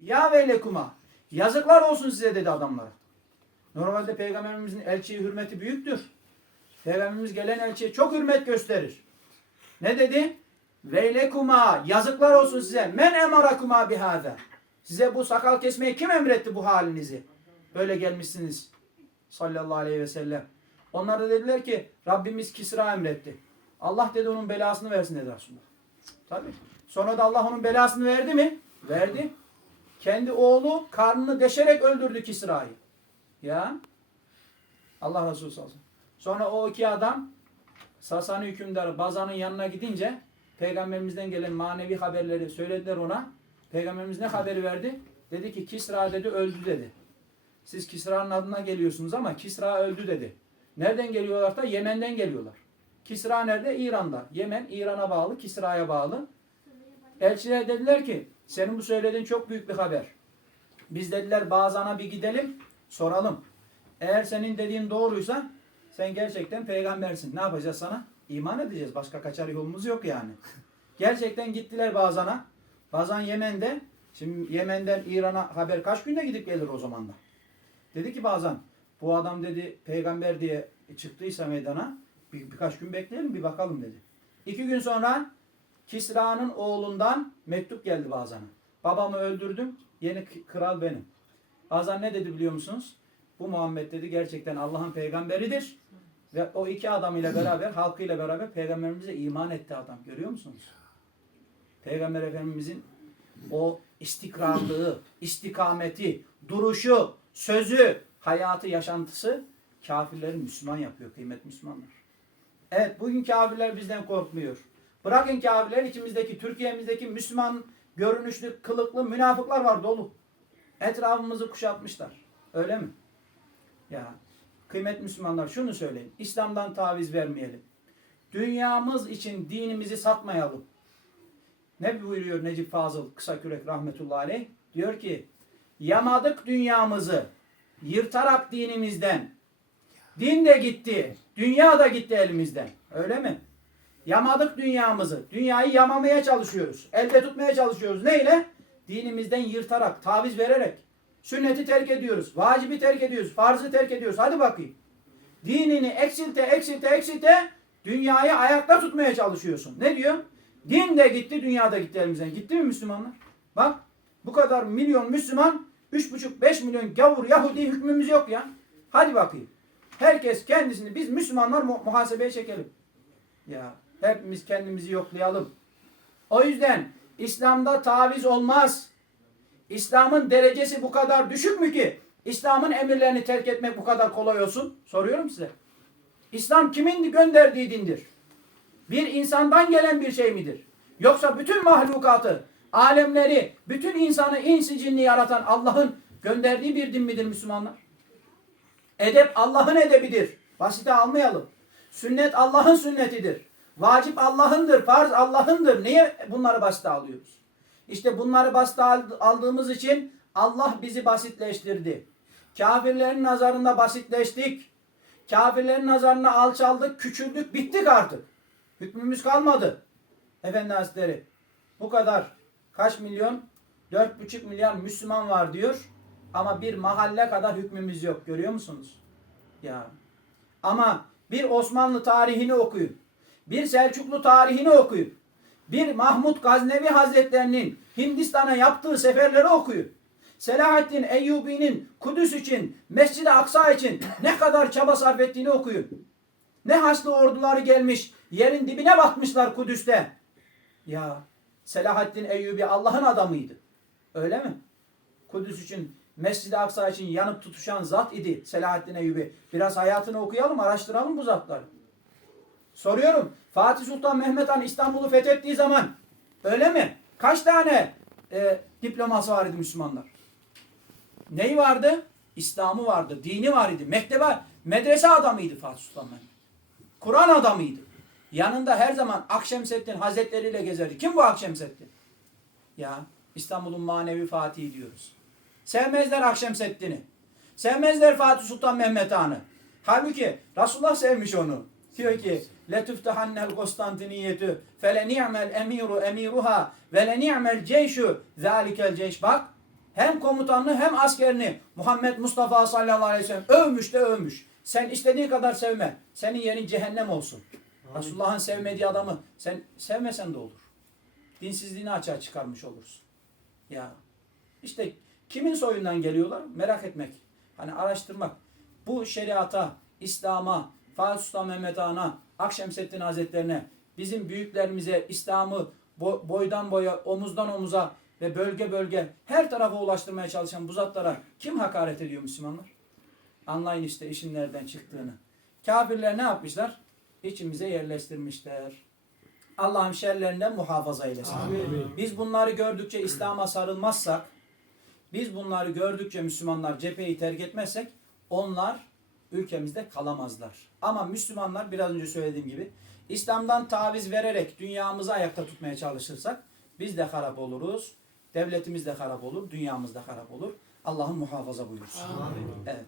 Ya veylekuma. Yazıklar olsun size dedi adamlara. Normalde peygamberimizin elçiye hürmeti büyüktür. Peygamberimiz gelen elçiye çok hürmet gösterir. Ne dedi? Veylekuma. Yazıklar olsun size. Men emarakuma bihâze. Size bu sakal kesmeyi kim emretti bu halinizi? Böyle gelmişsiniz. Sallallahu aleyhi ve sellem. Onlar da dediler ki Rabbimiz Kisra emretti. Allah dedi onun belasını versin dedi Resulullah. Tabii. Sonra da Allah onun belasını verdi mi? Verdi. Kendi oğlu karnını deşerek öldürdü Kisra'yı. Ya. Allah Resulü sallallahu aleyhi ve sellem. Sonra o iki adam Sasani hükümdarı Bazan'ın yanına gidince peygamberimizden gelen manevi haberleri söylediler ona. Peygamberimiz ne haberi verdi? Dedi ki Kisra dedi öldü dedi. Siz Kisra'nın adına geliyorsunuz ama Kisra öldü dedi. Nereden geliyorlar da? Yemen'den geliyorlar. Kisra nerede? İran'da. Yemen İran'a bağlı, Kisra'ya bağlı. Elçiler dediler ki senin bu söylediğin çok büyük bir haber. Biz dediler Bazan'a bir gidelim soralım. Eğer senin dediğin doğruysa sen gerçekten peygambersin. Ne yapacağız sana? İman edeceğiz. Başka kaçar yolumuz yok yani. Gerçekten gittiler Bazan'a. Bazan Yemen'de. Şimdi Yemen'den İran'a haber kaç günde gidip gelir o zaman da. Dedi ki Bazan bu adam dedi peygamber diye çıktıysa meydana bir, birkaç gün bekleyelim bir bakalım dedi. İki gün sonra Kisra'nın oğlundan mektup geldi Bazan'a. Babamı öldürdüm. Yeni kral benim. Bazan ne dedi biliyor musunuz? Bu Muhammed dedi gerçekten Allah'ın peygamberidir. Ve o iki adam ile beraber, halkıyla beraber peygamberimize iman etti adam. Görüyor musunuz? Peygamber Efendimizin o istikrarlığı, istikameti, duruşu, sözü, hayatı, yaşantısı kafirleri Müslüman yapıyor kıymet Müslümanlar. Evet bugün kafirler bizden korkmuyor. Bırakın kafirler içimizdeki, Türkiye'mizdeki Müslüman görünüşlü, kılıklı münafıklar var dolu. Etrafımızı kuşatmışlar. Öyle mi? Ya kıymet Müslümanlar şunu söyleyin. İslam'dan taviz vermeyelim. Dünyamız için dinimizi satmayalım. Ne buyuruyor Necip Fazıl Kısakürek rahmetullahi aleyh? Diyor ki yamadık dünyamızı yırtarak dinimizden. Din de gitti. Dünya da gitti elimizden. Öyle mi? Yamadık dünyamızı. Dünyayı yamamaya çalışıyoruz. Elde tutmaya çalışıyoruz. Neyle? Dinimizden yırtarak, taviz vererek. Sünneti terk ediyoruz. Vacibi terk ediyoruz. Farzı terk ediyoruz. Hadi bakayım. Dinini eksilte, eksilte, eksilte dünyayı ayakta tutmaya çalışıyorsun. Ne diyor? Din de gitti, dünya da gitti elimizden. Gitti mi Müslümanlar? Bak bu kadar milyon Müslüman, 3,5-5 milyon gavur Yahudi hükmümüz yok ya. Hadi bakayım. Herkes kendisini, biz Müslümanlar mu- muhasebeye çekelim. Ya hepimiz kendimizi yoklayalım. O yüzden İslam'da taviz olmaz. İslam'ın derecesi bu kadar düşük mü ki İslam'ın emirlerini terk etmek bu kadar kolay olsun? Soruyorum size. İslam kimin gönderdiği dindir? Bir insandan gelen bir şey midir? Yoksa bütün mahlukatı, alemleri, bütün insanı insi cinni yaratan Allah'ın gönderdiği bir din midir Müslümanlar? Edep Allah'ın edebidir. Basite almayalım. Sünnet Allah'ın sünnetidir. Vacip Allah'ındır, farz Allah'ındır. Niye bunları basite alıyoruz? İşte bunları basite ald- aldığımız için Allah bizi basitleştirdi. Kafirlerin nazarında basitleştik. Kafirlerin nazarında alçaldık, küçüldük, bittik artık. Hükmümüz kalmadı. Efendi Hazretleri bu kadar kaç milyon? 4,5 milyar Müslüman var diyor. Ama bir mahalle kadar hükmümüz yok. Görüyor musunuz? Ya. Ama bir Osmanlı tarihini okuyun. Bir Selçuklu tarihini okuyun. Bir Mahmut Gaznevi Hazretlerinin Hindistan'a yaptığı seferleri okuyun. Selahaddin Eyyubi'nin Kudüs için, Mescid-i Aksa için ne kadar çaba sarf ettiğini okuyun. Ne haçlı orduları gelmiş, yerin dibine batmışlar Kudüs'te. Ya Selahaddin Eyyubi Allah'ın adamıydı. Öyle mi? Kudüs için, Mescid-i Aksa için yanıp tutuşan zat idi Selahaddin Eyyubi. Biraz hayatını okuyalım, araştıralım bu zatları. Soruyorum. Fatih Sultan Mehmet Han İstanbul'u fethettiği zaman öyle mi? Kaç tane e, diploması var idi Müslümanlar? Neyi vardı? İslam'ı vardı, dini var idi. Mektebe, medrese adamıydı Fatih Sultan Mehmet. Kur'an adamıydı. Yanında her zaman Akşemseddin Hazretleriyle gezerdi. Kim bu Akşemseddin? Ya İstanbul'un manevi Fatih'i diyoruz. Sevmezler Akşemseddin'i. Sevmezler Fatih Sultan Mehmet Han'ı. Halbuki Resulullah sevmiş onu. Diyor ki letüftehannel Konstantiniyetü fele ni'mel emiru emiruha ve le ni'mel ceyşu zalikel ceyş. Bak hem komutanını hem askerini Muhammed Mustafa sallallahu aleyhi ve sellem övmüş de övmüş. Sen istediğin kadar sevme. Senin yerin cehennem olsun. Resulullah'ın sevmediği adamı sen sevmesen de olur. Dinsizliğini açığa çıkarmış olursun. Ya işte kimin soyundan geliyorlar? Merak etmek. Hani araştırmak. Bu şeriata, İslam'a, Fatih Sultan Mehmet Han'a, Akşemseddin Hazretlerine, bizim büyüklerimize İslam'ı bo- boydan boya, omuzdan omuza ve bölge bölge her tarafa ulaştırmaya çalışan bu zatlara kim hakaret ediyor Müslümanlar? Anlayın işte işin nereden çıktığını. Kafirler ne yapmışlar? İçimize yerleştirmişler. Allah'ım şerlerinden muhafaza eylesin. Amin. Biz bunları gördükçe İslam'a sarılmazsak, biz bunları gördükçe Müslümanlar cepheyi terk etmezsek onlar ülkemizde kalamazlar. Ama Müslümanlar biraz önce söylediğim gibi İslam'dan taviz vererek dünyamızı ayakta tutmaya çalışırsak biz de harap oluruz. Devletimiz de harap olur, dünyamız da harap olur. Allah'ın muhafaza buyursun. Amin. Evet.